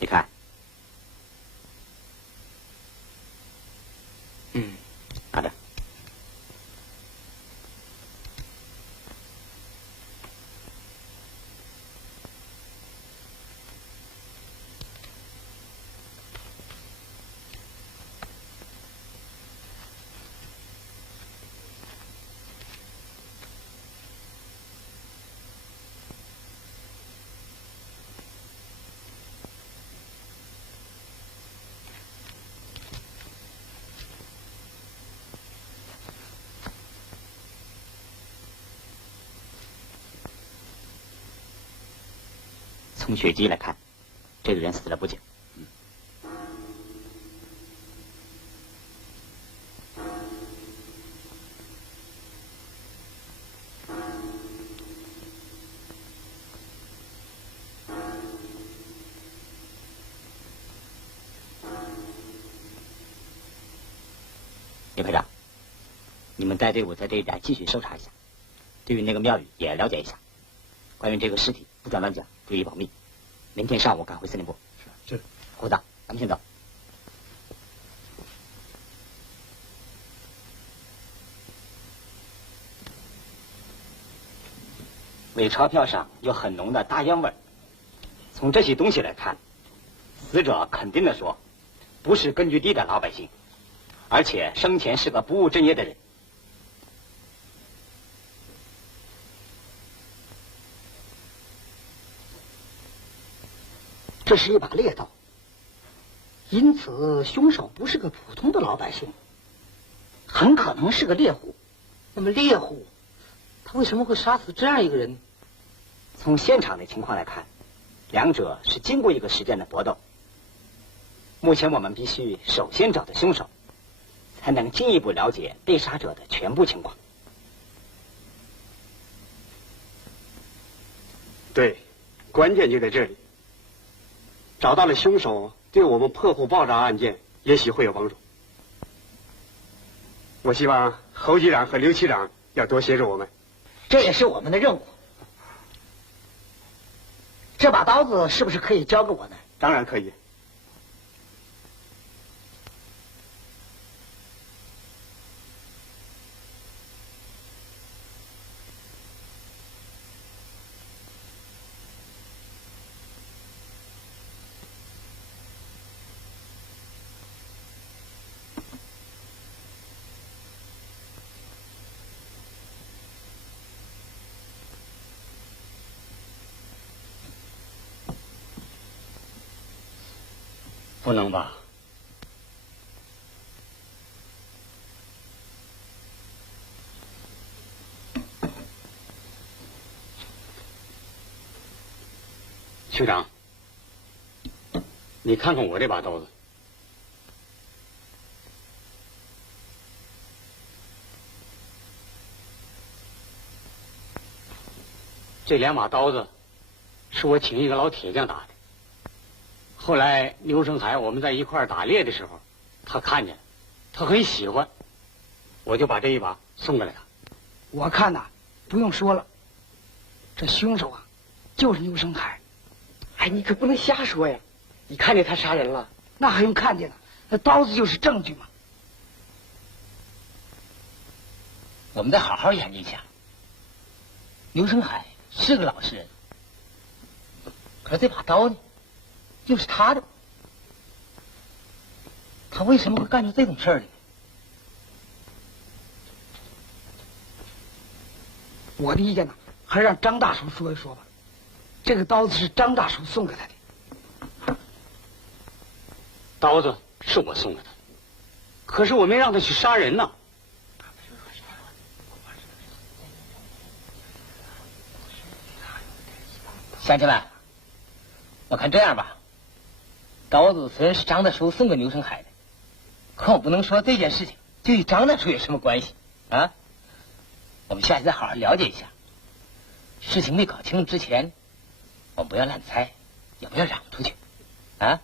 你看，拿着。从血迹来看，这个人死了不久。叶排长，你们带队伍在这一带继续搜查一下，对于那个庙宇也了解一下。关于这个尸体，不准乱讲，注意保密。明天上午赶回司令部。是。股长，咱们先走。伪钞票上有很浓的大烟味儿。从这些东西来看，死者肯定的说，不是根据地的老百姓，而且生前是个不务正业的人。这是一把猎刀，因此凶手不是个普通的老百姓，很可能是个猎户。那么猎户，他为什么会杀死这样一个人？从现场的情况来看，两者是经过一个时间的搏斗。目前我们必须首先找到凶手，才能进一步了解被杀者的全部情况。对，关键就在这里。找到了凶手，对我们破获爆炸案件也许会有帮助。我希望侯局长和刘区长要多协助我们。这也是我们的任务。这把刀子是不是可以交给我呢？当然可以。不能吧？区长，你看看我这把刀子，这两把刀子是我请一个老铁匠打的。后来刘成海我们在一块儿打猎的时候，他看见了，他很喜欢，我就把这一把送给了他。我看呐，不用说了，这凶手啊，就是刘生海。哎，你可不能瞎说呀！你看见他杀人了？那还用看见呢？那刀子就是证据嘛。我们得好好研究一下。刘生海是个老实人，可是这把刀呢，又是他的，他为什么会干出这种事儿呢？我的意见呢，还是让张大叔说一说吧。这个刀子是张大叔送给他的。刀子是我送给他，可是我没让他去杀人呢。乡亲们，我看这样吧，刀子虽然是张大叔送给牛生海的，可我不能说这件事情就与张大叔有什么关系啊。我们下去再好好了解一下。事情没搞清楚之前，我们不要乱猜，也不要嚷出去，啊。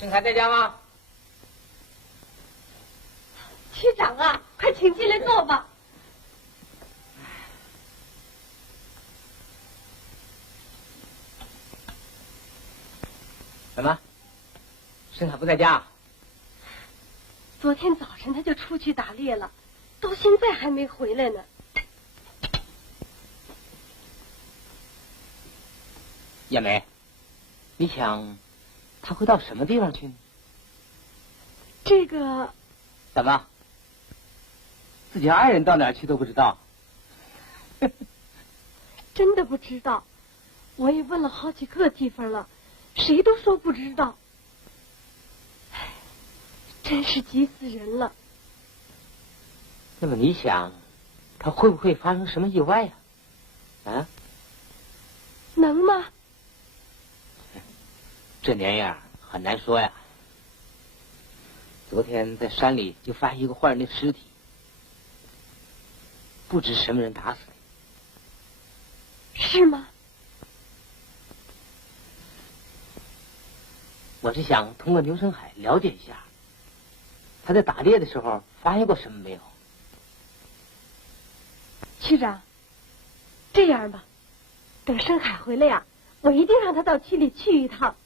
盛海在家吗？区长啊，快请进来坐吧。怎么？盛海不在家？昨天早晨他就出去打猎了，到现在还没回来呢。叶梅，你想他会到什么地方去呢？这个怎么？自己爱人到哪儿去都不知道？真的不知道，我也问了好几个地方了，谁都说不知道。唉，真是急死人了。那么你想，他会不会发生什么意外呀？啊？能吗？这年样很难说呀。昨天在山里就发现一个坏人的尸体，不知什么人打死的。是吗？我是想通过牛生海了解一下，他在打猎的时候发现过什么没有？区长，这样吧，等盛海回来呀，我一定让他到区里去一趟。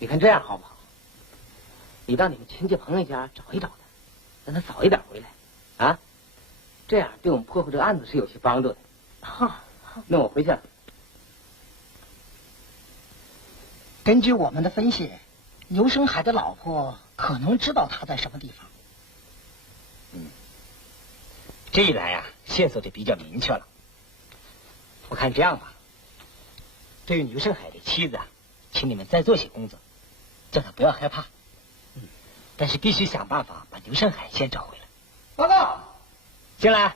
你看这样好不好？你到你们亲戚朋友家找一找他，让他早一点回来，啊，这样对我们破获这个案子是有些帮助的。好，那我回去了。根据我们的分析，牛生海的老婆可能知道他在什么地方。这一来呀，线索就比较明确了。我看这样吧，对于牛生海的妻子啊，请你们再做些工作，叫他不要害怕。但是必须想办法把牛生海先找回来。报告，进来。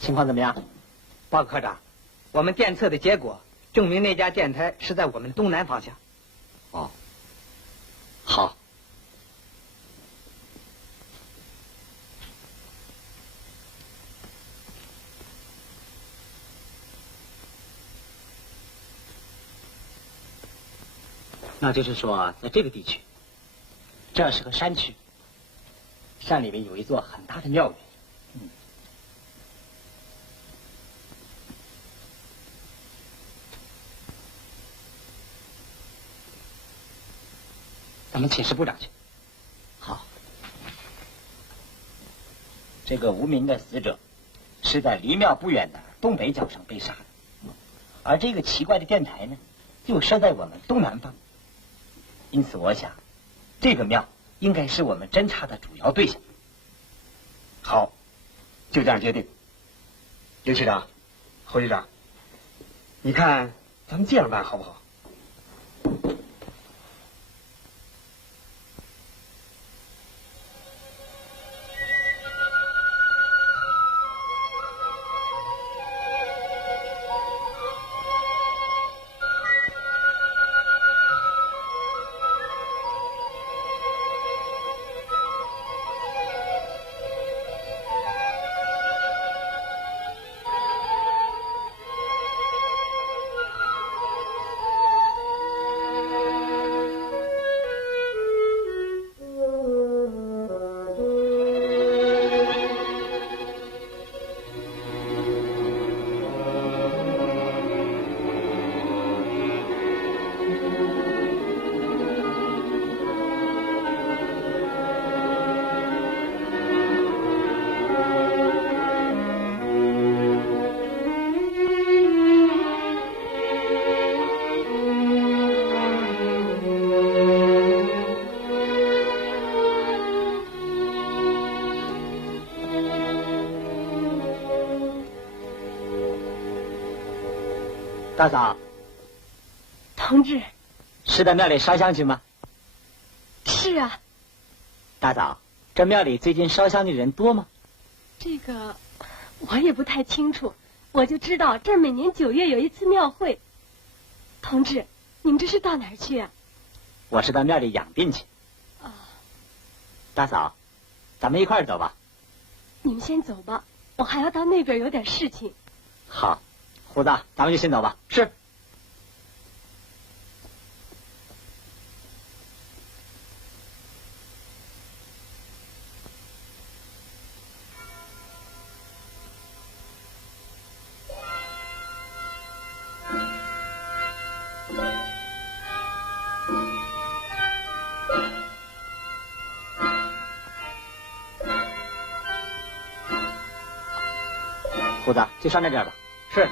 情况怎么样？报告科长，我们电测的结果证明那家电台是在我们东南方向。哦，好。那就是说，在这个地区，这是个山区，山里面有一座很大的庙宇。咱们请示部长去。好。这个无名的死者是在离庙不远的东北角上被杀的，而这个奇怪的电台呢，就设在我们东南方。因此，我想，这个庙应该是我们侦查的主要对象。好，就这样决定。刘区长、侯局长，你看咱们这样办好不好？大嫂，同志，是到庙里烧香去吗？是啊。大嫂，这庙里最近烧香的人多吗？这个我也不太清楚，我就知道这儿每年9月有一次庙会。同志，你们这是到哪儿去啊？我是到庙里养病去。啊，大嫂，咱们一块儿走吧。你们先走吧，我还要到那边有点事情。好，胡子，咱们就先走吧。是。胡子，就上那边吧。是。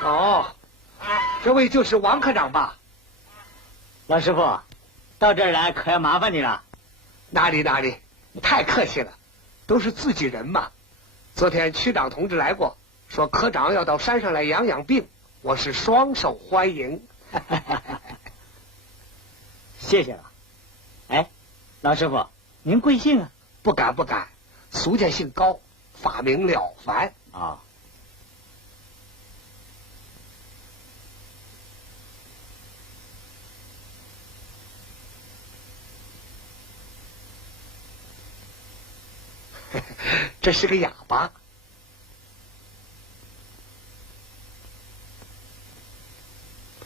哦，这位就是王科长吧？老师傅，到这儿来可要麻烦你了。哪里，你太客气了，都是自己人嘛。昨天区长同志来过，说科长要到山上来养病，我是双手欢迎。谢谢了。哎，老师傅，您贵姓啊？不敢，俗家姓高，法名了凡。哦。这是个哑巴。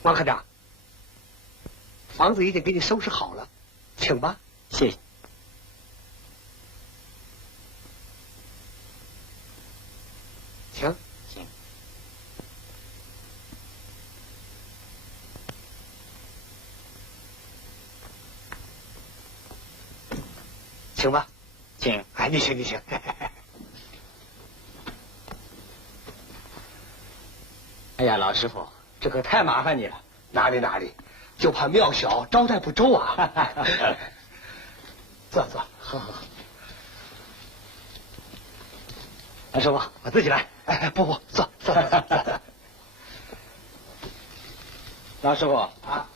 王科长，房子已经给你收拾好了，请吧。谢谢。请。请。请吧。请。哎，你请。哎呀，老师傅，这可太麻烦你了。哪里，就怕庙小招待不周啊。坐。好。老师傅，我自己来。哎，不，坐。老师傅啊，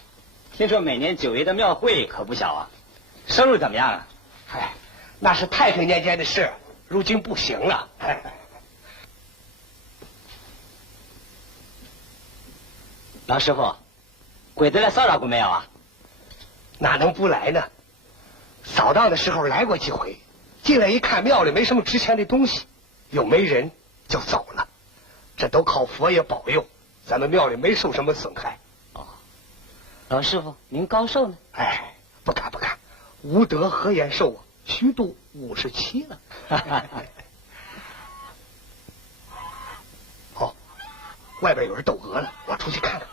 听说每年9月的庙会可不小啊，收入怎么样啊？哎，那是太平年间的事，如今不行了。老师傅，鬼子来骚扰过没有啊？哪能不来呢？扫荡的时候来过几回，进来一看庙里没什么值钱的东西，又没人就走了。这都靠佛爷保佑，咱们庙里没受什么损害。哦，老师傅，您高寿呢？哎，不敢，无德何言寿啊？虚度57了。哦，外边有人斗鹅了，我出去看看。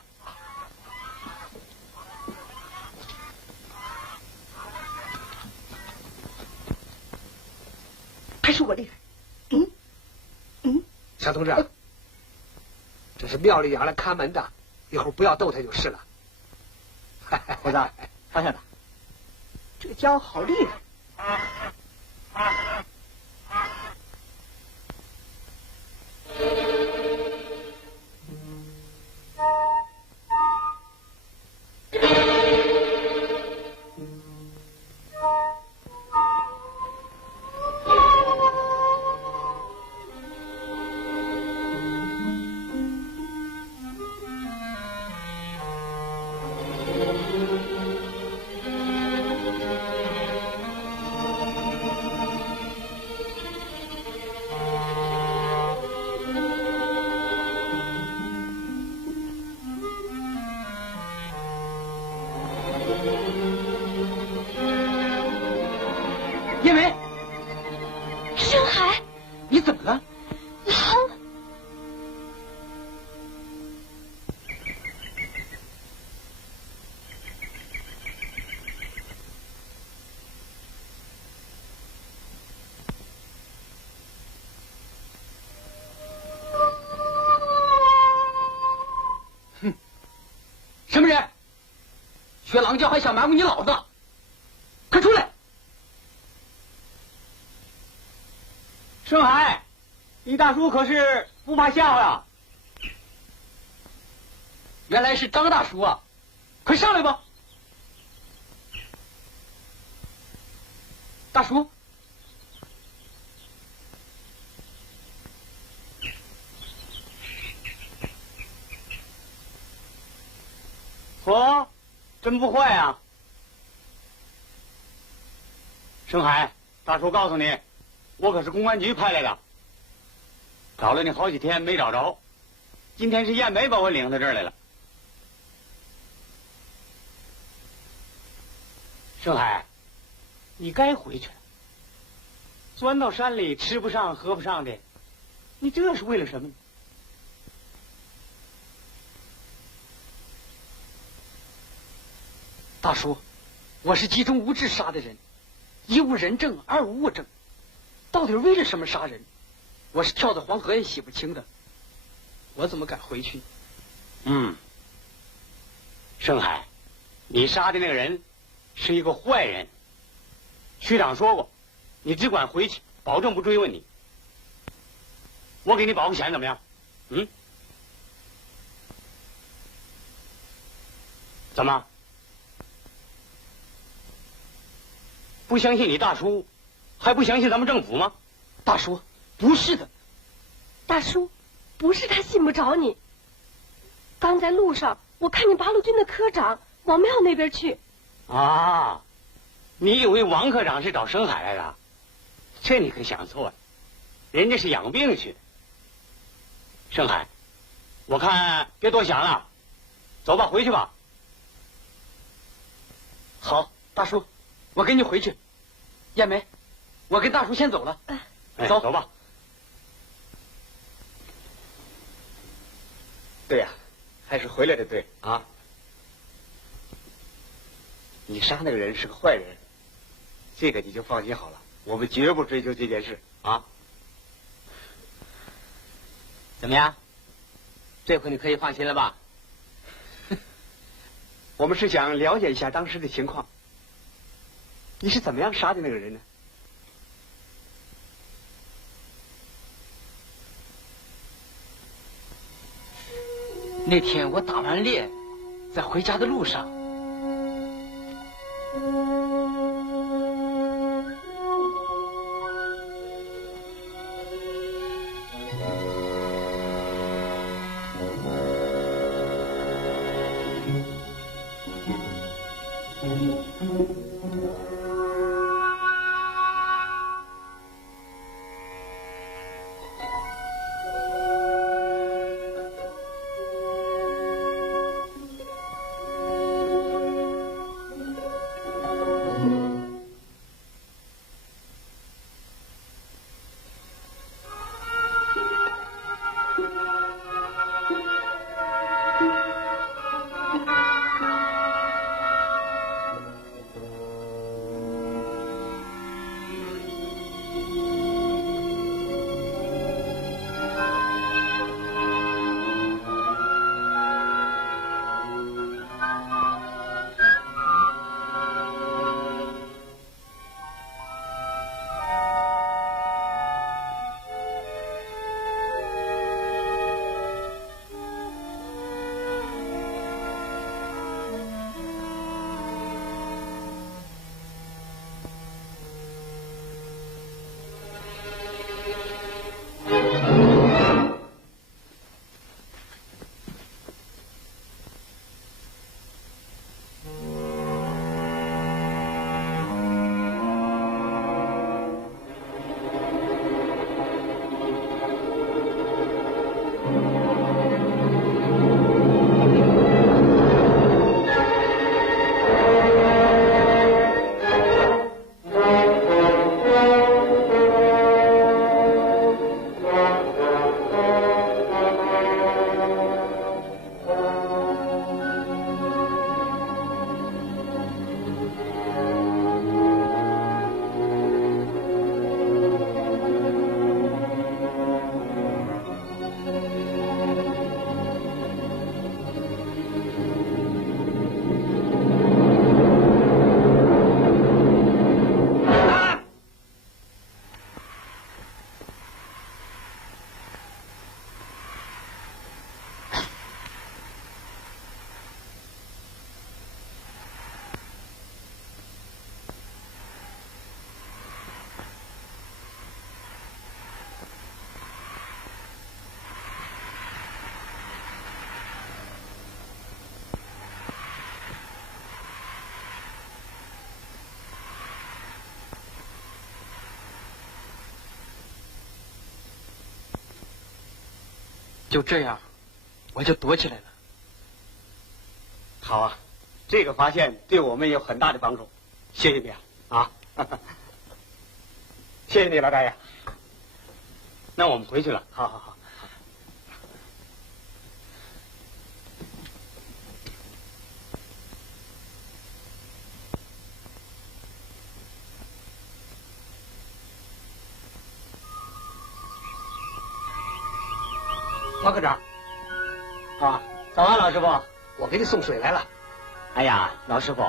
还是我厉害。小同志，这是庙里养来看门的，一会儿不要逗他就是了。胡子，放下他。这个家伙好厉害。叶梅，深海，你怎么了？狼。什么人？学狼叫还想瞒过你老子？快出来！盛海，你大叔可是不怕吓唬呀？原来是张大叔啊！快上来吧，大叔。嚯，真不坏啊！盛海，大叔告诉你，我可是公安局派来的，找了你好几天没找着，今天是燕梅把我领到这儿来了。盛海，你该回去了。钻到山里吃不上喝不上的，你这是为了什么呢？大叔，我是集中无智杀的人，一无人证，二无物证，到底为了什么杀人？我是跳到黄河也洗不清的，我怎么敢回去？盛海，你杀的那个人是一个坏人。区长说过，你只管回去，保证不追问你。我给你保个险，怎么样？怎么？不相信你大叔，还不相信咱们政府吗？大叔，不是的。大叔，不是他信不着你。刚在路上，我看见八路军的科长往庙那边去。啊，你以为王科长是找深海来的？这你可想错了，人家是养病去的。深海，我看别多想了，走吧，回去吧。好，大叔，我跟你回去。燕梅，我跟大叔先走了。走走吧。对呀，还是回来的对啊。你杀那个人是个坏人，这个你就放心好了，我们绝不追究这件事啊。怎么样？这回你可以放心了吧？我们是想了解一下当时的情况。你是怎么样杀的那个人呢？那天我打完猎，在回家的路上，就这样，我就躲起来了。好啊，这个发现对我们有很大的帮助，谢谢你啊！谢谢你，老大爷。那我们回去了。好好好。王科长，啊，早啊，老师傅。我给你送水来了。哎呀，老师傅，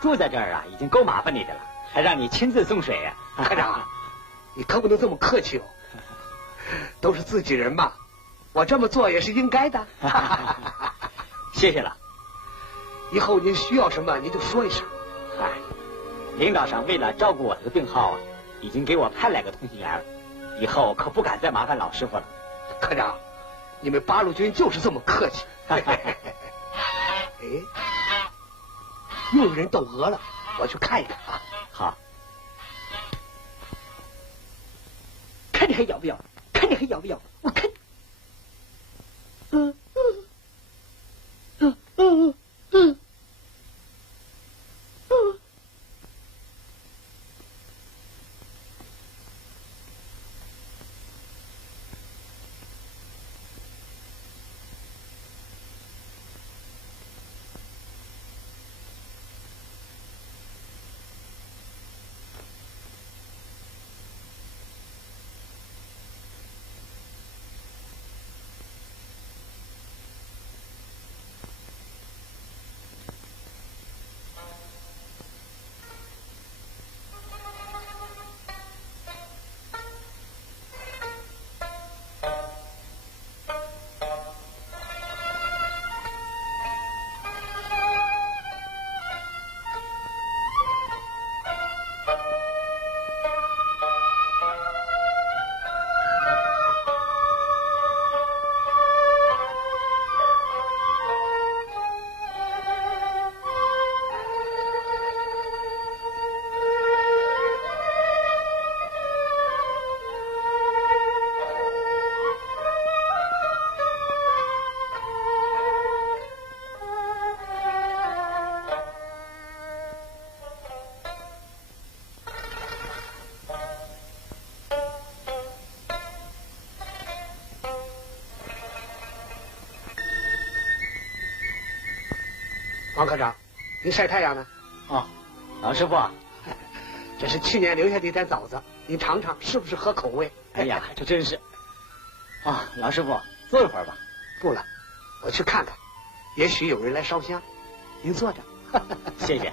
住在这儿啊，已经够麻烦你的了，还让你亲自送水呀、科长，你可不能这么客气哦。都是自己人嘛，我这么做也是应该的。谢谢了。以后您需要什么，您就说一声。嗨，领导上为了照顾我这个病号啊，已经给我派来个通信员了，以后可不敢再麻烦老师傅了。科长，你们八路军就是这么客气。哎，又有人斗鹅了，我去看一看啊。好，看你还要不要？看你还要不要？我看。王科长，您晒太阳呢？哦，老师傅，这是去年留下的一点枣子，您尝尝是不是合口味？哎呀，这真是。啊，老师傅，坐一会儿吧。不了，我去看看，也许有人来烧香。您坐着。谢谢。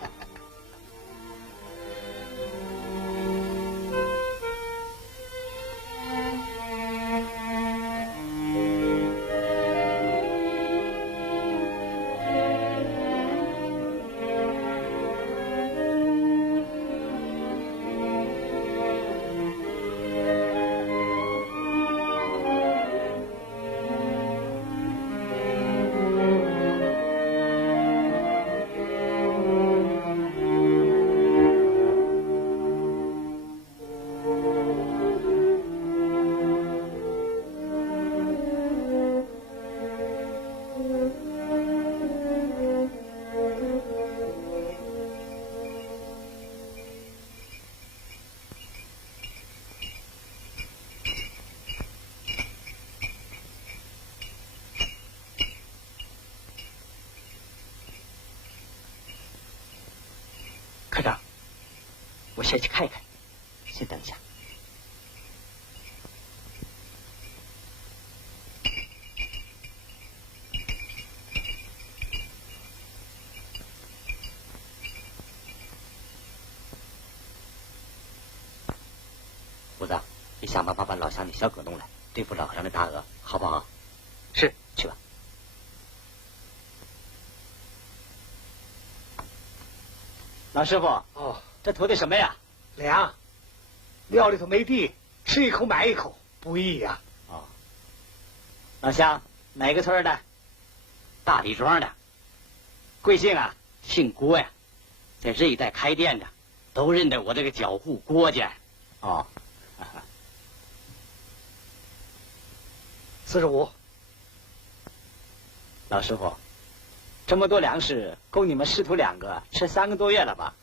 科长，我下去看一看，先等一下。虎子，你想办法把老乡的小狗弄来，对付老和尚的大鹅，好不好？是，去吧。老师傅，哦，这图的什么呀？粮，庙里头没地，吃一口买一口，不易呀。哦，老乡，哪个村的？大李庄的。贵姓啊？姓郭呀，在这一带开店的，都认得我这个脚户郭家。哦， 45，老师傅，这么多粮食够你们师徒2个吃3个多月了吧？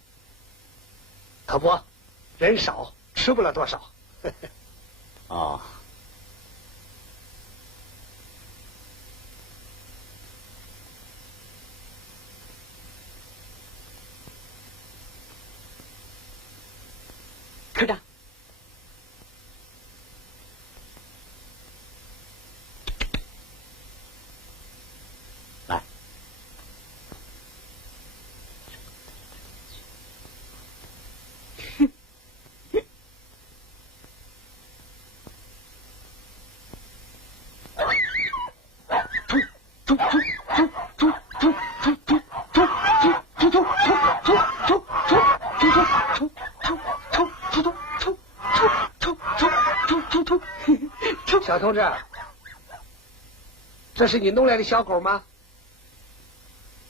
可不，人少吃不了多少。哦。科长，来，小同志，这是你弄来的小狗吗？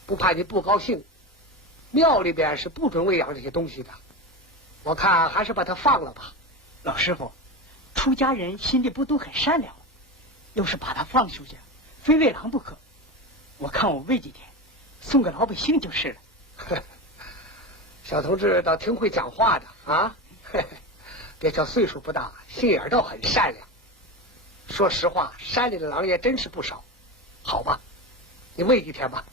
不怕你不高兴，庙里边是不准喂养这些东西的。我看还是把它放了吧。老师傅，出家人心里不都很善良吗？要是把它放出去，非喂狼不可。我看我喂几天，送给老百姓就是了。小同志倒挺会讲话的啊！别瞧岁数不大，心眼倒很善良。说实话，山里的狼也真是不少。好吧，你喂几天吧。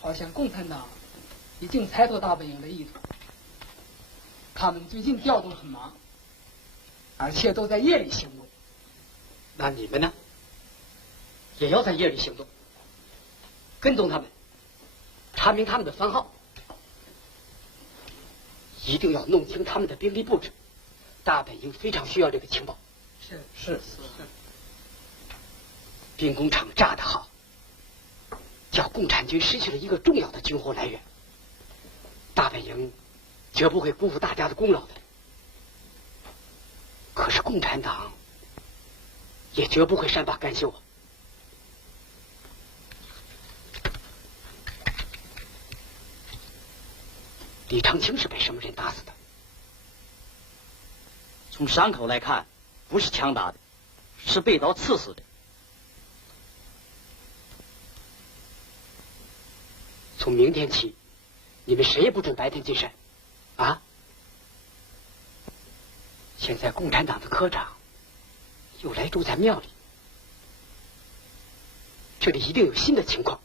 好像共产党已经猜到大本营的意图，他们最近调动很忙，而且都在夜里行动。那你们呢？也要在夜里行动，跟踪他们，查明他们的番号，一定要弄清他们的兵力布置。大本营非常需要这个情报。是。兵工厂炸得好，叫共产军失去了一个重要的军火来源。大本营绝不会辜负大家的功劳的。可是共产党也绝不会善罢甘休啊！李长青是被什么人打死的？从伤口来看，不是枪打的，是被刀刺死的。从明天起，你们谁也不准白天进山，啊！现在共产党的科长又来住在庙里，这里一定有新的情况。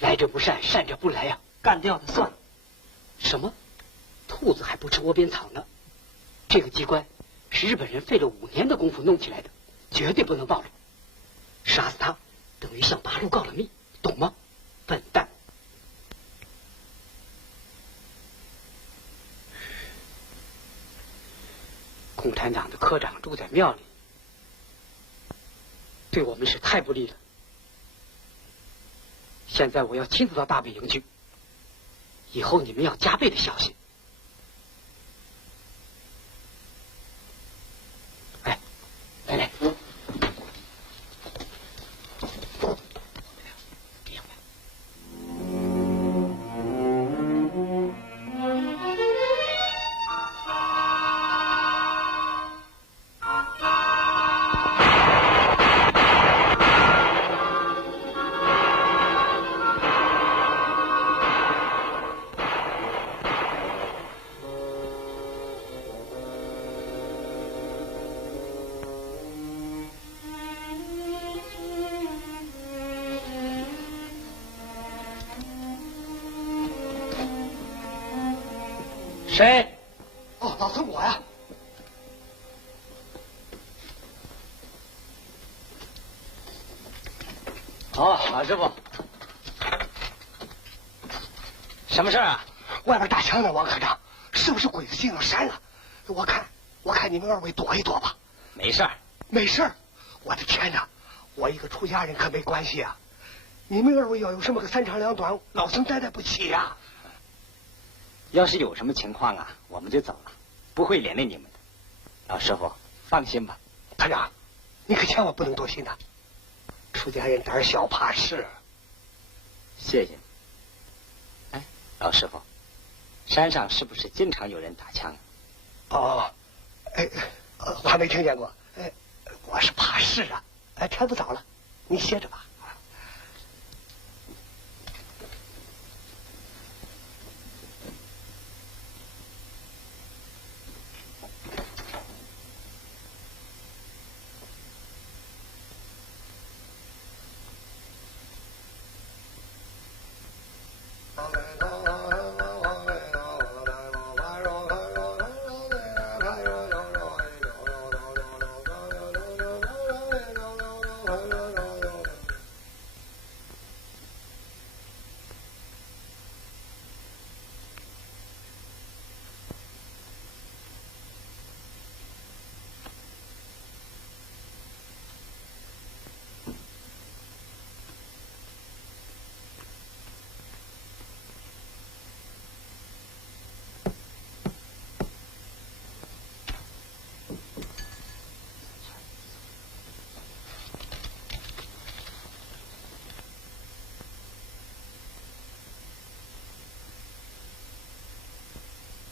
来者不善，善者不来呀！干掉的算。什么？兔子还不吃窝边草呢？这个机关是日本人费了5年的功夫弄起来的，绝对不能暴露。杀死他等于向八路告了密，懂吗？笨蛋！共产党的科长住在庙里，对我们是太不利了。现在我要亲自到大本营去，以后你们要加倍的小心。哎，来，这样吧。谁？哦，老孙我呀。老师傅，什么事啊？外边打枪呢，王科长，是不是鬼子进了山了？我看你们2位躲一躲吧。没事儿，没事儿。我的天哪，我一个出家人可没关系啊。你们2位要有什么个3长2短，老孙担待不起呀。要是有什么情况啊，我们就走了，不会连累你们的。老师傅，放心吧。团长，你可千万不能多心呐。出家人胆小怕事。谢谢。哎，老师傅，山上是不是经常有人打枪？哦，哎，我还没听见过。哎，我是怕事啊。哎，天不早了，你歇着吧。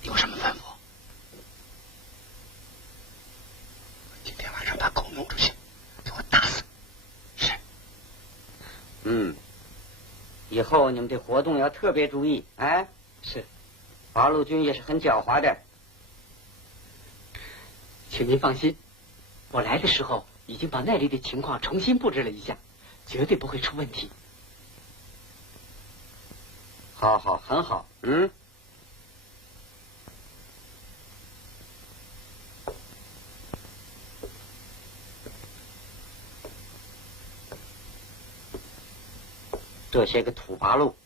有什么吩咐？今天晚上把狗弄出去，给我打死。是。以后你们对活动要特别注意。哎，是。八路军也是很狡猾的。请您放心，我来的时候已经把那里的情况重新布置了一下，绝对不会出问题。好好，很好。这些个土八路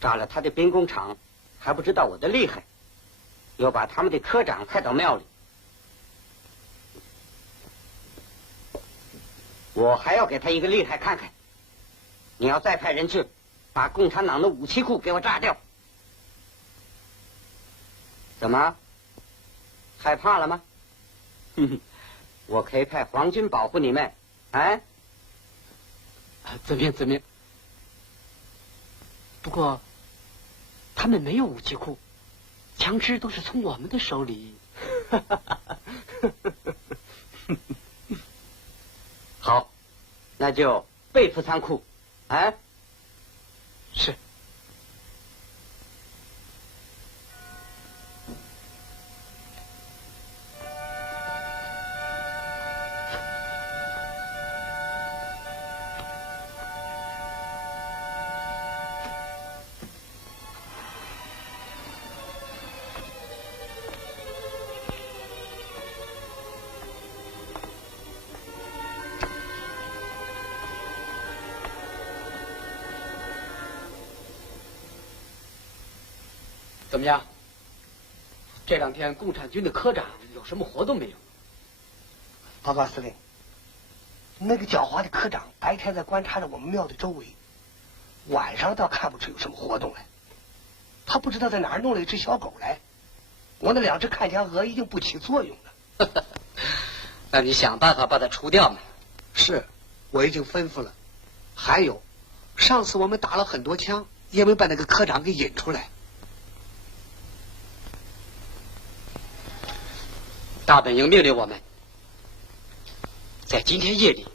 炸了他的兵工厂，还不知道我的厉害，又把他们的科长派到庙里，我还要给他一个厉害看看。你要再派人去，把共产党的武器库给我炸掉。怎么？害怕了吗？我可以派皇军保护你们。哎。遵命，遵命。不过，他们没有武器库，枪支都是从我们的手里。好，那就背负仓库。哎，是。怎么样？这两天共产军的科长有什么活动没有？报告司令，那个狡猾的科长白天在观察着我们庙的周围，晚上倒看不出有什么活动来。他不知道在哪儿弄了一只小狗来，我那2只看家鹅已经不起作用了。那你想办法把它除掉嘛？是，我已经吩咐了。还有，上次我们打了很多枪，也没把那个科长给引出来。大本营命令我们，在今天夜里，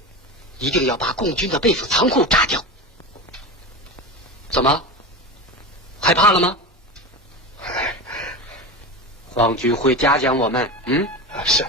一定要把共军的被俘仓库炸掉。怎么？害怕了吗？皇军会嘉奖我们。是。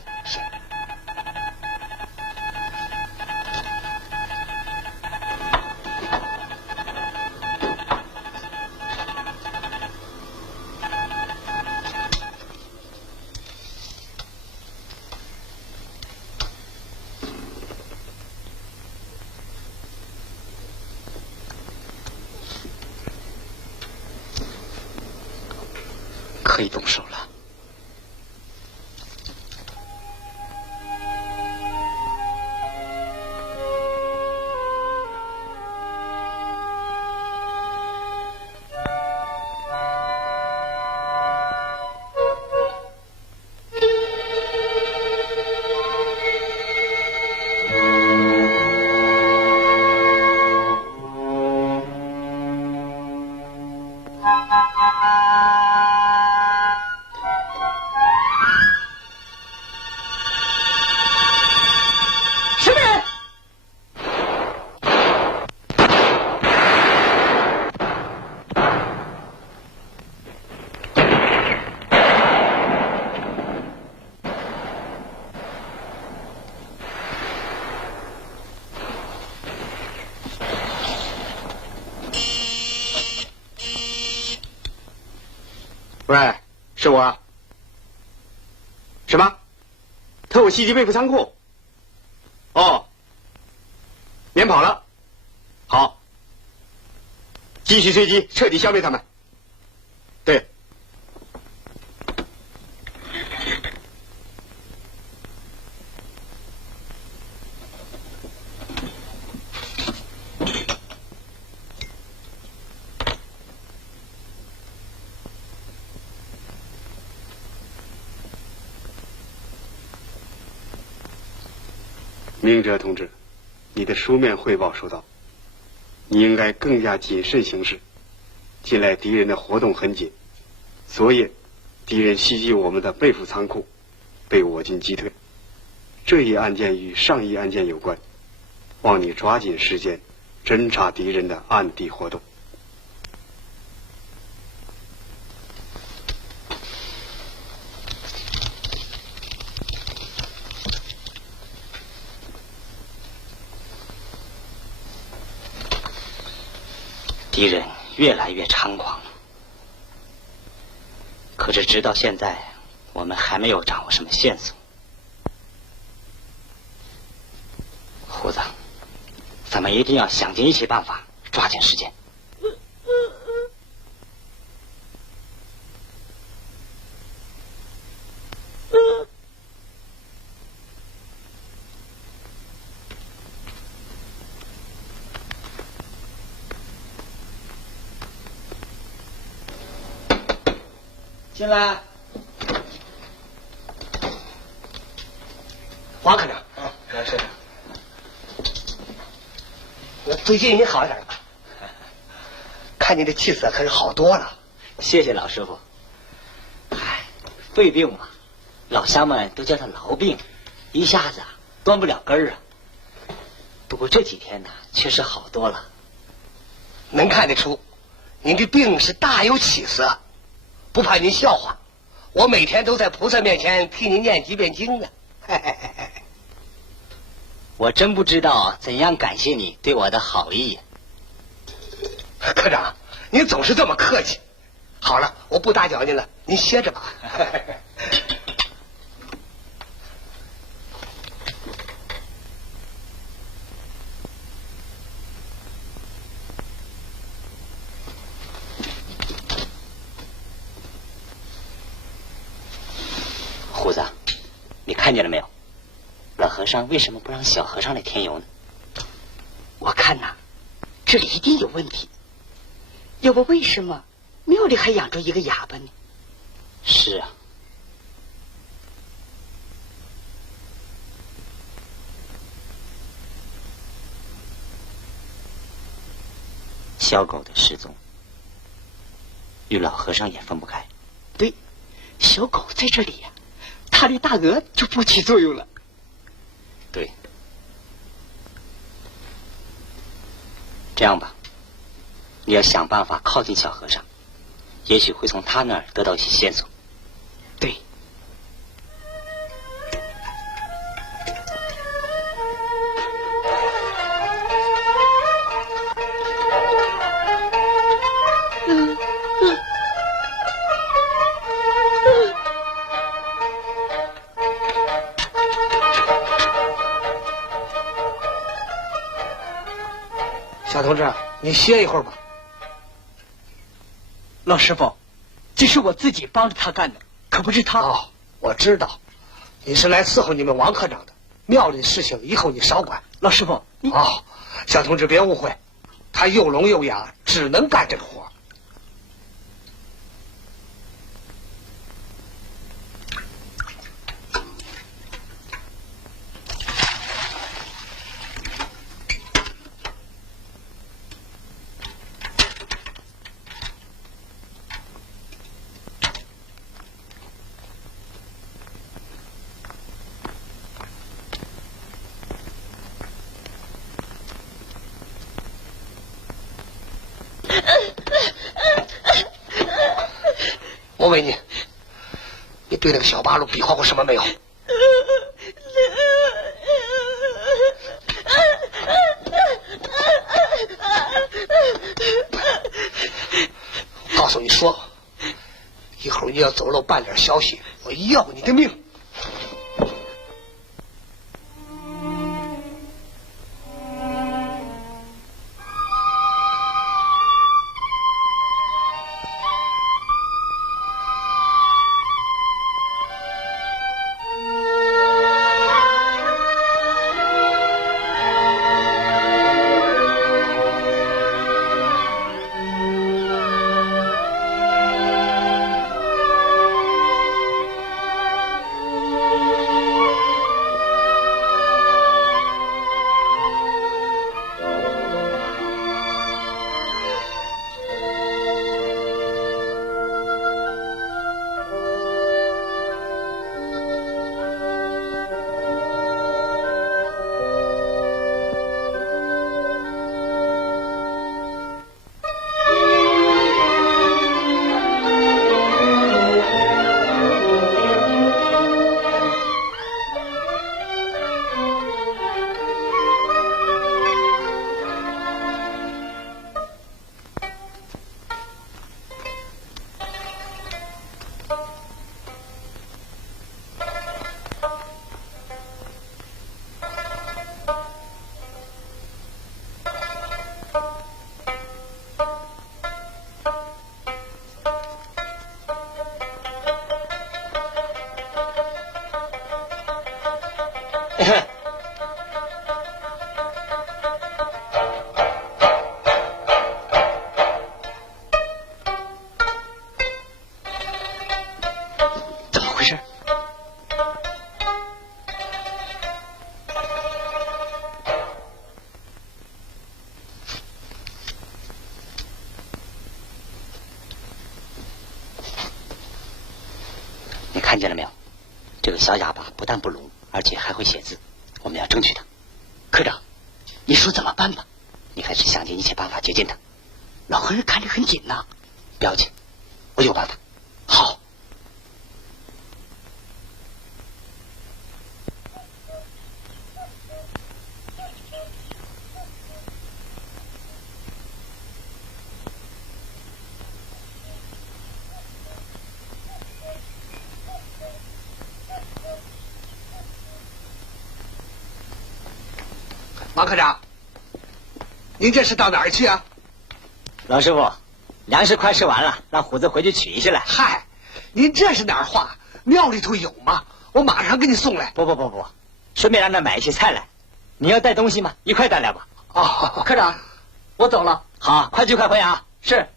可以动手了。什么人？喂，是我。什么？特务袭击备付仓库？哦，免跑了。好，继续追击，彻底消灭他们。对。明哲同志，你的书面汇报收到，你应该更加谨慎行事。近来敌人的活动很紧，昨夜敌人袭击我们的备付仓库，被我军击退。这一案件与上一案件有关，望你抓紧时间侦查敌人的暗地活动。敌人越来越猖狂了，可是直到现在，我们还没有掌握什么线索。胡子，咱们一定要想尽一切办法，抓紧时间。进来，王科长。是。最近你好一点了吧？看你的气色可是好多了。谢谢老师傅。唉，肺病嘛，老乡们都叫他痨病，一下子端不了根儿啊。不过这几天呢，确实好多了。能看得出，您的病是大有起色。不怕您笑话，我每天都在菩萨面前替您念几遍经呢。我真不知道怎样感谢你对我的好意。科长，您总是这么客气。好了，我不打搅您了，您歇着吧。胡子，你看见了没有？老和尚为什么不让小和尚来添油呢？我看呐，这里一定有问题。要不为什么庙里还养着一个哑巴呢？是啊。小狗的失踪，与老和尚也分不开。对，小狗在这里呀，他的大鹅就不起作用了。对。这样吧，你要想办法靠近小和尚，也许会从他那儿得到一些线索。对。小同志，你歇一会儿吧。老师傅，这是我自己帮着他干的，可不是他。哦，我知道，你是来伺候你们王科长的。庙里的事情以后你少管。老师傅，你哦，小同志别误会，他又聋又哑，只能干这个活。我问你，你对那个小八路比划过什么没有？告诉你说，一会儿你要走漏半点消息，我要你的命。怎么回事？你看见了没有？这个小哑巴不但不聋，而且还会写字。我们要争取他。科长，你说怎么办吧？你还是想尽一切办法接近他。老和尚看着很紧呐。不要紧，我有办法。好。王科长，您这是到哪儿去啊？老师傅，粮食快吃完了，让虎子回去取一些来。嗨，您这是哪儿话？庙里头有吗？我马上给你送来。不，顺便让他买一些菜来。你要带东西吗？一块带来吧。哦，科长，我走了。好，快去快回啊！是。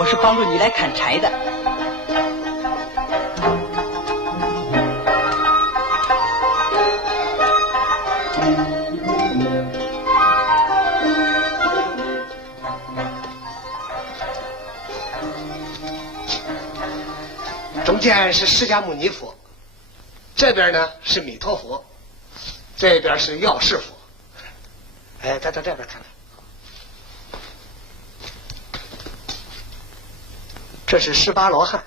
我是帮助你来砍柴的。中间是释迦牟尼佛，这边呢是弥陀佛，这边是药师佛。哎，在这边看看。这是18罗汉，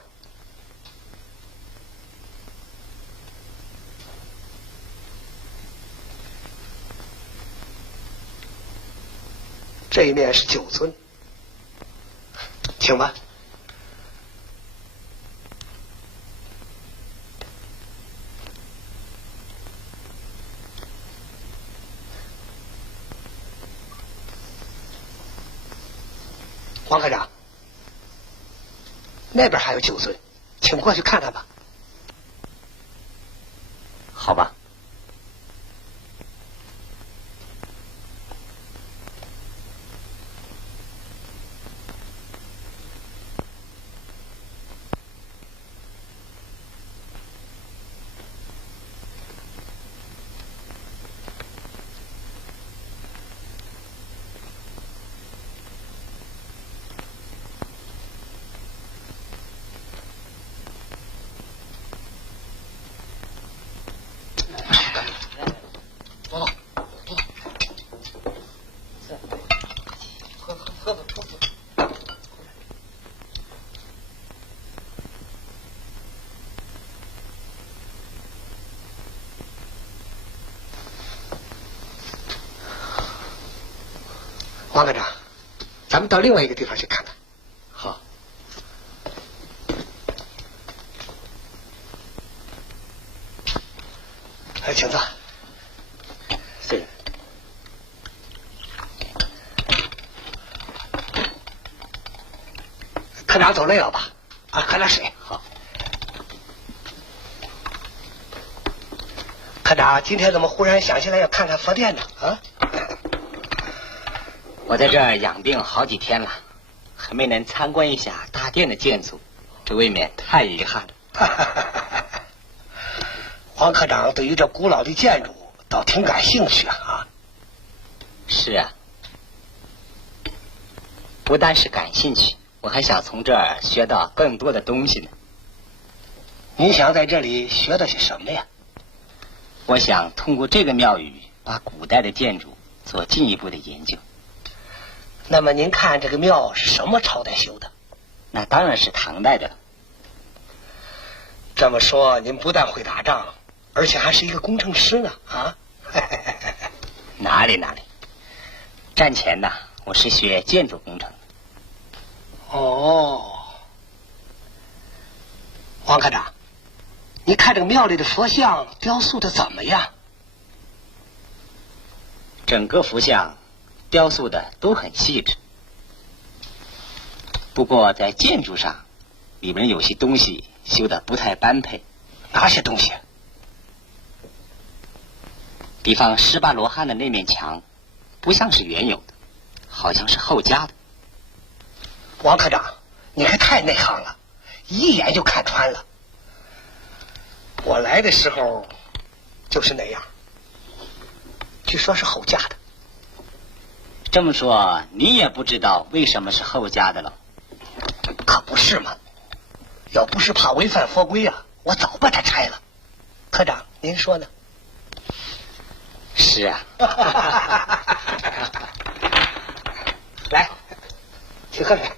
这一面是9尊，请吧。黄科长，那边还有9尊，请过去看看吧。好吧，王科长，咱们到另外一个地方去看看。好。哎，请坐。谢谢。科长走累了吧？啊，喝点水。好。科长，今天怎么忽然想起来要看看佛殿呢？啊？我在这儿养病好几天了，还没能参观一下大殿的建筑，这未免太遗憾了。王科长对于这古老的建筑倒挺感兴趣啊。是啊，不但是感兴趣，我还想从这儿学到更多的东西呢。您想在这里学的是什么呀？我想通过这个庙宇，把古代的建筑做进一步的研究。那么您看这个庙是什么朝代修的？那当然是唐代的了。这么说，您不但会打仗，而且还是一个工程师呢啊！哪里，战前呢，我是学建筑工程的。哦，王科长，你看这个庙里的佛像雕塑的怎么样？整个佛像雕塑的都很细致，不过在建筑上，里面有些东西修的不太般配。哪些东西？比方18罗汉的那面墙，不像是原有的，好像是后加的。王科长，你可太内行了，一眼就看穿了。我来的时候就是那样，据说是后加的。这么说，你也不知道为什么是后加的了？可不是嘛！要不是怕违反佛规啊，我早把它拆了。科长，您说呢？是啊。来，请喝水。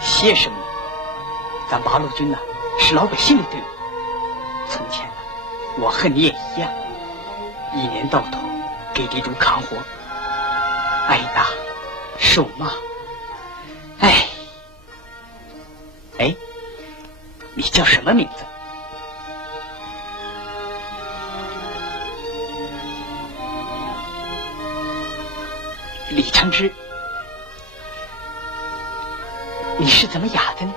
谢什么？咱八路军呢，是老百姓的队伍。从前呢，我和你也一样，一年到头给地主扛活，挨打、受骂。哎，你叫什么名字？李承之。你是怎么哑的呢？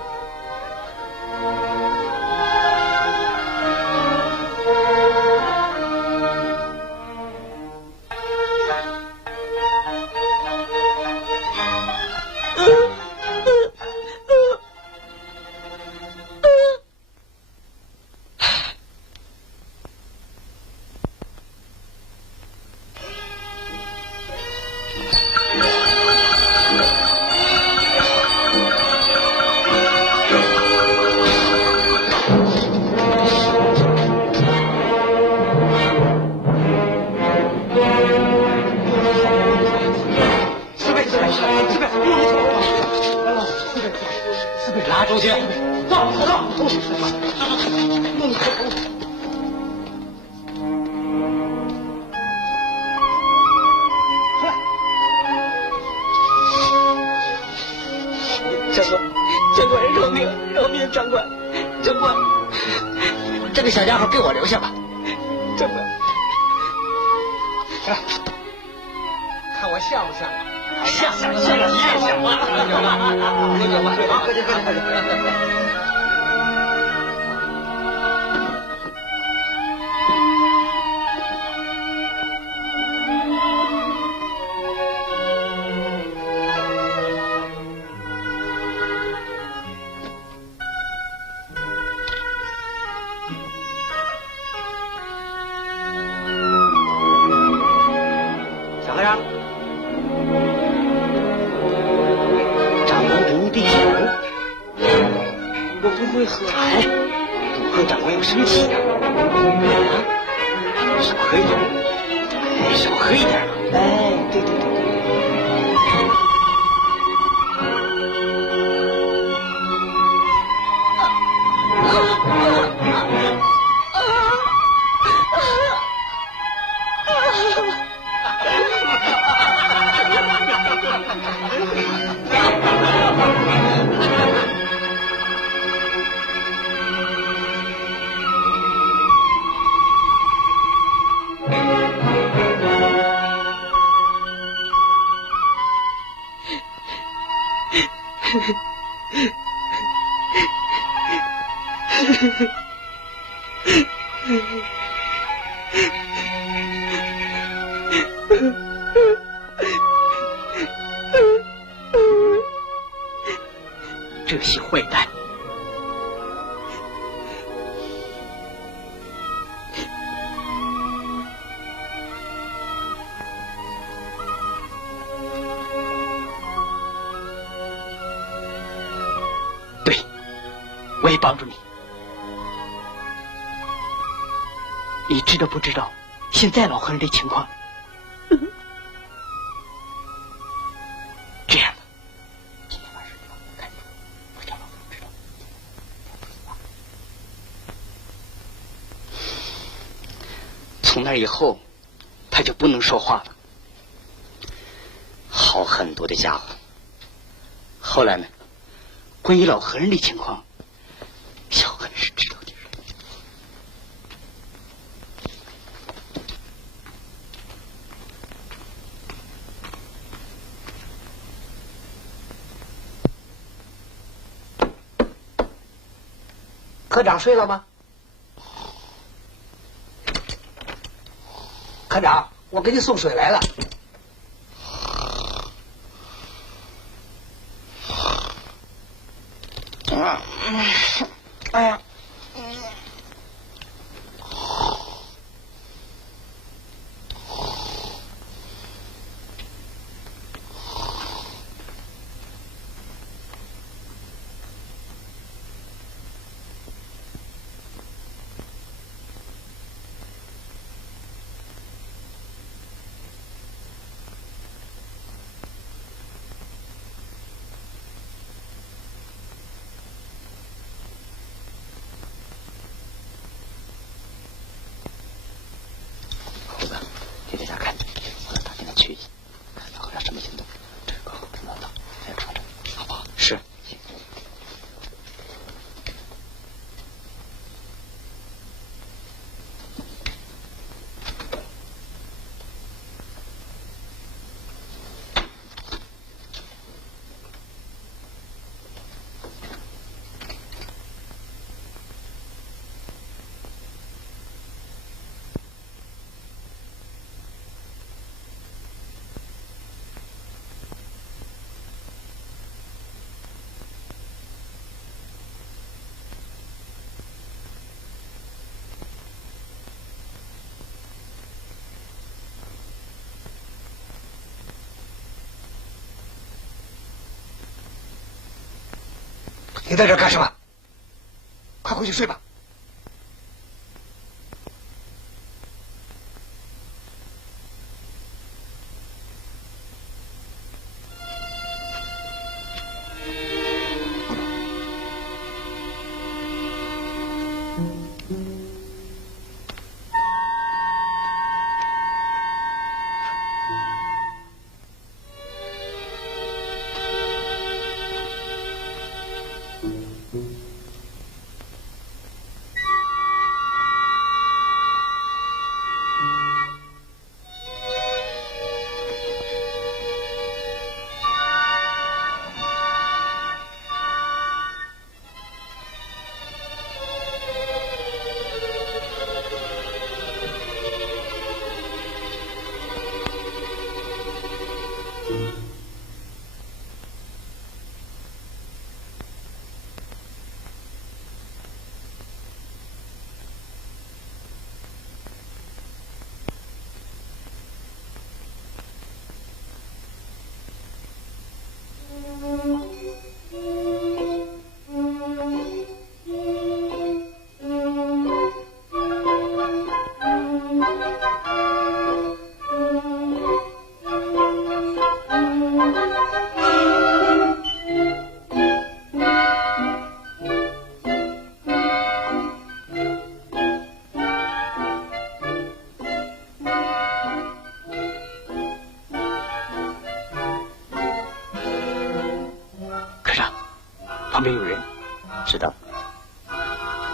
长官饶命！长官，这个小家伙给我留下吧。长官，看我像不像啊？像，你也像啊！喝酒。小和尚，会喝。哎，不喝长官要生气呀。啊，少喝一点。哎，少喝一点啊。哎，对对对。这些坏蛋！对，我也帮助你。你知道不知道现在老和人的情况？这样的，今天晚上你把我看住，不叫老和人知道。从那以后，他就不能说话了。好狠毒的家伙！后来呢？关于老和人的情况，小和人是知道的。科长睡了吗？科长，我给你送水来了。哎呀，猴子，给大家看，我打电话去一下，看老和尚什么行动。这个猴子老大，先穿着，好不好？是。你在这干什么？快回去睡吧。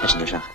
还是牛胜海？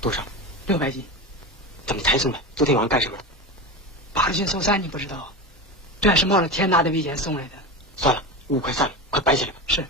多少？600斤。怎么才送来？昨天晚上干什么了？8斤送3，你不知道？这是冒着天大的危险送来的。算了，5快散了，快搬下来吧。是。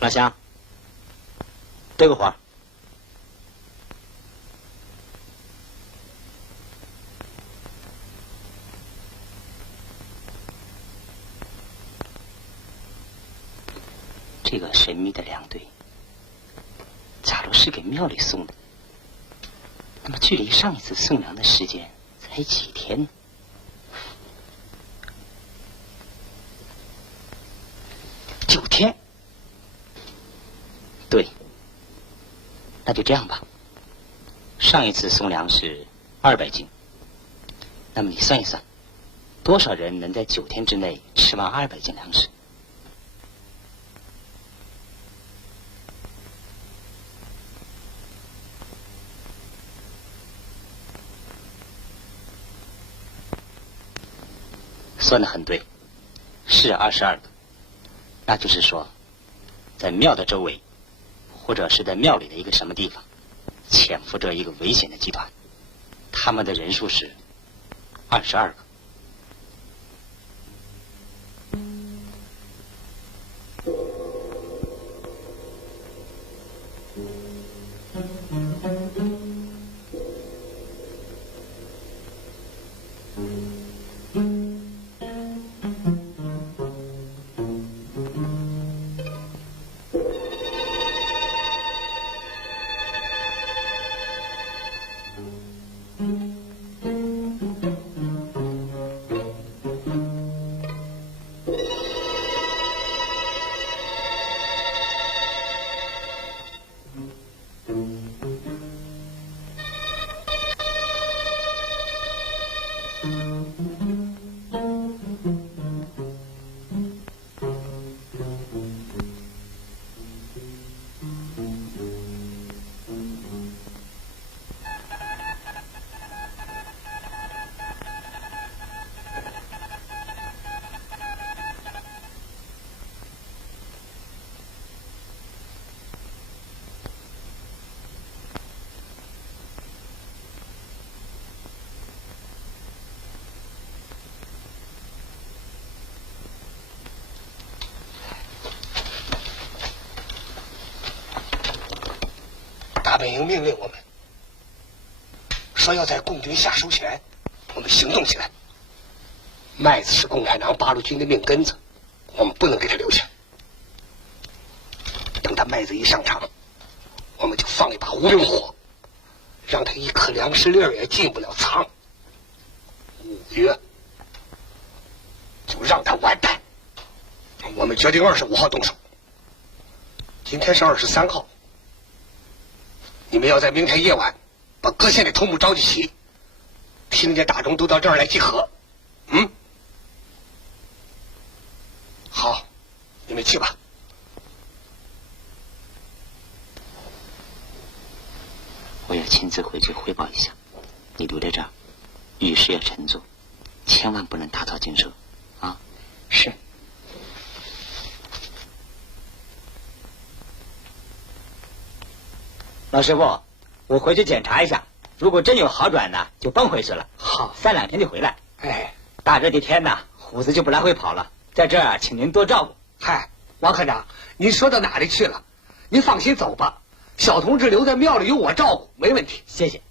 老乡，这个活儿这个神秘的粮队，假如是给庙里送的，那么距离上一次送粮的时间才几天呢？9天。对，那就这样吧。上一次送粮是200斤，那么你算一算，多少人能在9天之内吃完200斤粮食？算得很对，是22个。那就是说，在庙的周围，或者是在庙里的一个什么地方，潜伏着一个危险的集团，他们的人数是22个。大本营命令我们说，要在共军下手前，我们行动起来。麦子是共产党八路军的命根子，我们不能给他留下。等他麦子一上场，我们就放一把无名火，让他一颗粮食粒也进不了仓。5月就让他完蛋。我们决定25号动手，今天是23号。你们要在明天夜晚把各县的头目召集齐，听见大钟都到这儿来集合。你们去吧。我要亲自回去汇报一下，你留在这儿，遇事要沉着，千万不能打草惊蛇，啊！是。老师傅，我回去检查一下，如果真有好转呢，就搬回去了。好，3、2天就回来。哎，大热的天呢，虎子就不来回跑了，在这儿请您多照顾。嗨，王科长，您说到哪里去了？您放心走吧，小同志留在庙里有我照顾，没问题。谢谢。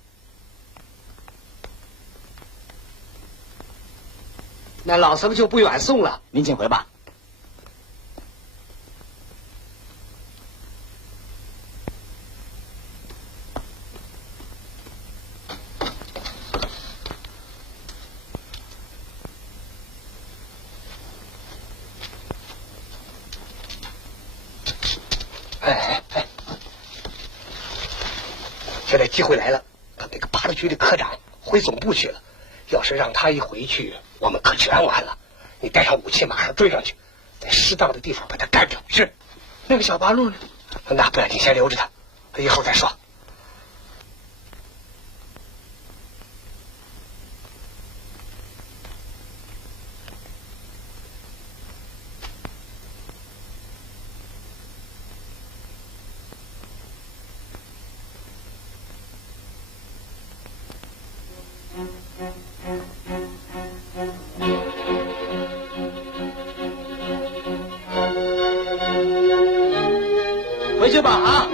那老僧就不远送了，您请回吧。现在机会来了，他那个八路局的科长回总部去了，要是让他一回去，我们可全完了。你带上武器，马上追上去，在适当的地方把他干掉。是，那个小八路呢？那不然你先留着他，以后再说。回去吧啊！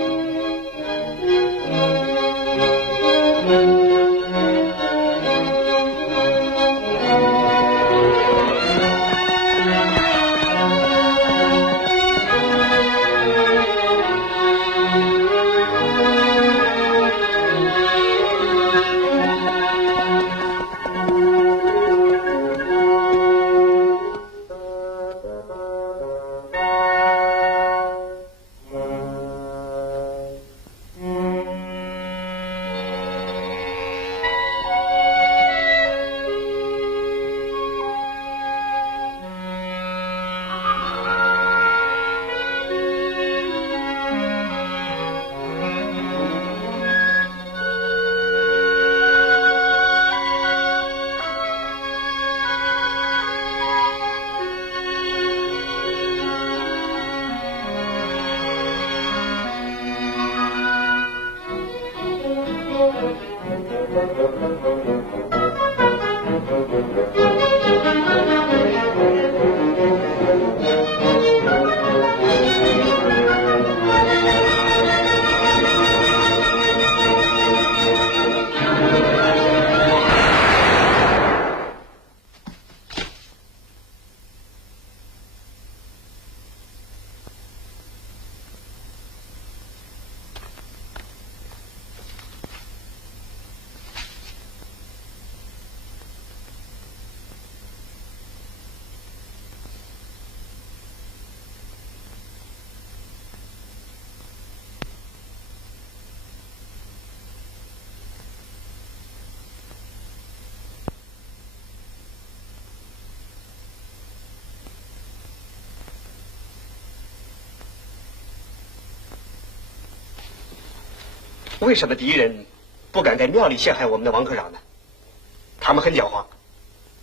为什么敌人不敢在庙里陷害我们的王科长呢？他们很狡猾，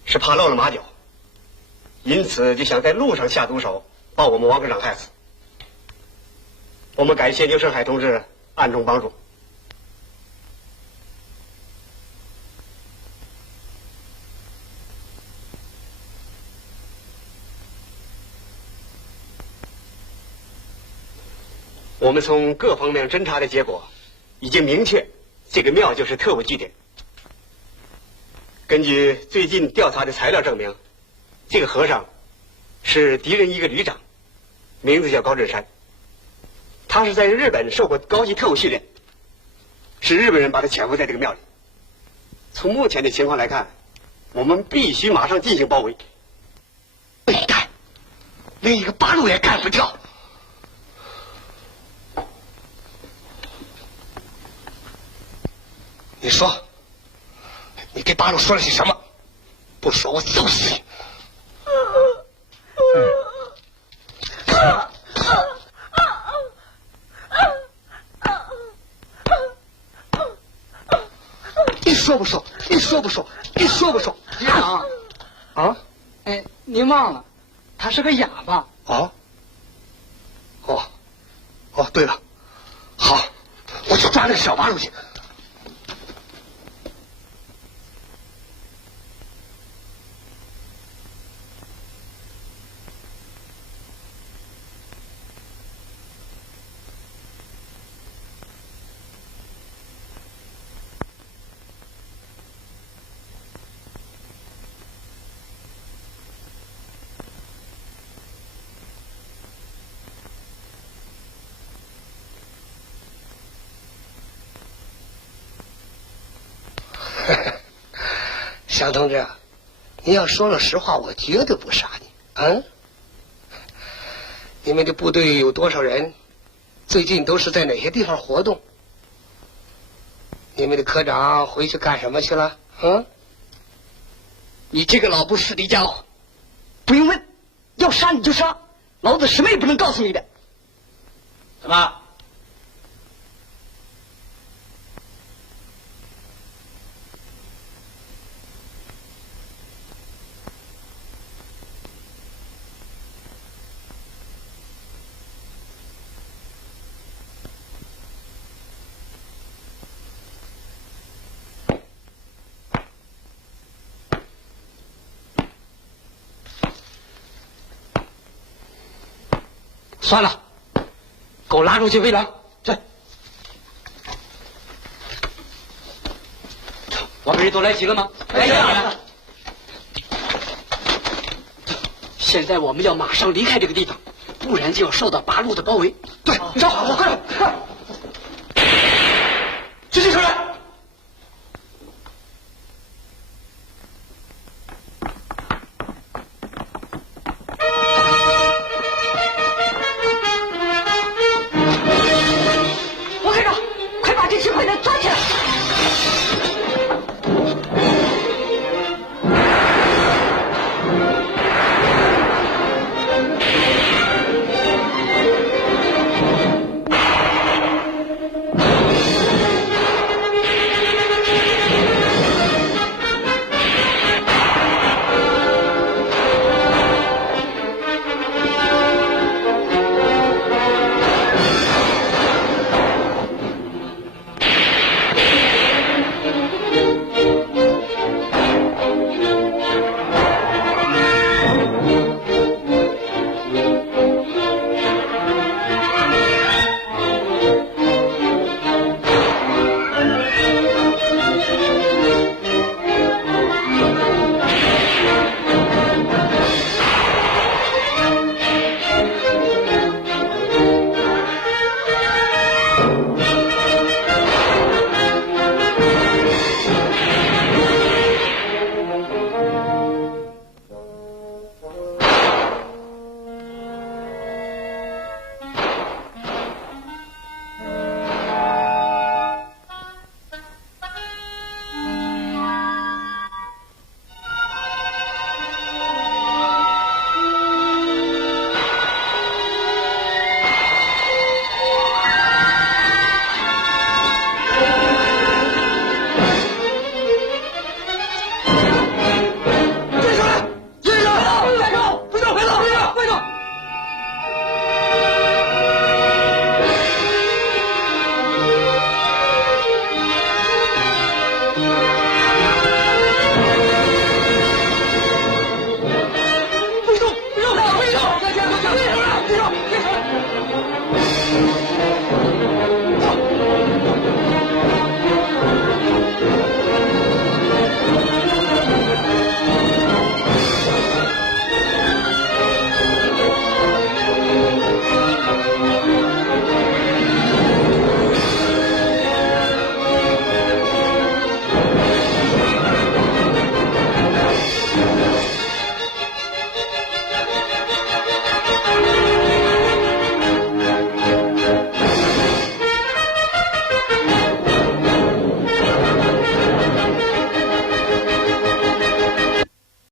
是怕露了马脚，因此就想在路上下毒手，把我们王科长害死。我们感谢牛胜海同志暗中帮助。我们从各方面侦查的结果，已经明确，这个庙就是特务据点。根据最近调查的材料证明，这个和尚是敌人一个旅长，名字叫高振山。他是在日本受过高级特务训练，是日本人把他潜伏在这个庙里。从目前的情况来看，我们必须马上进行包围。没干，连一个八路也干不掉。你说，你给八路说了些什么？不说我揍死你！不说？你说不说？你说不说？局长，啊？哎，您忘了，他是个哑巴。哦，对了，好，我去抓那个小八路去。祥同志，你要说了实话，我绝对不杀你。你们的部队有多少人？最近都是在哪些地方活动？你们的科长回去干什么去了？你这个老不识的家伙，不用问，要杀你就杀，老子什么也不能告诉你的。怎么？算了，给我拉出去喂狼。这，王人都来齐了吗？来了。现在我们要马上离开这个地方，不然就要受到八路的包围。对，走，快点，快！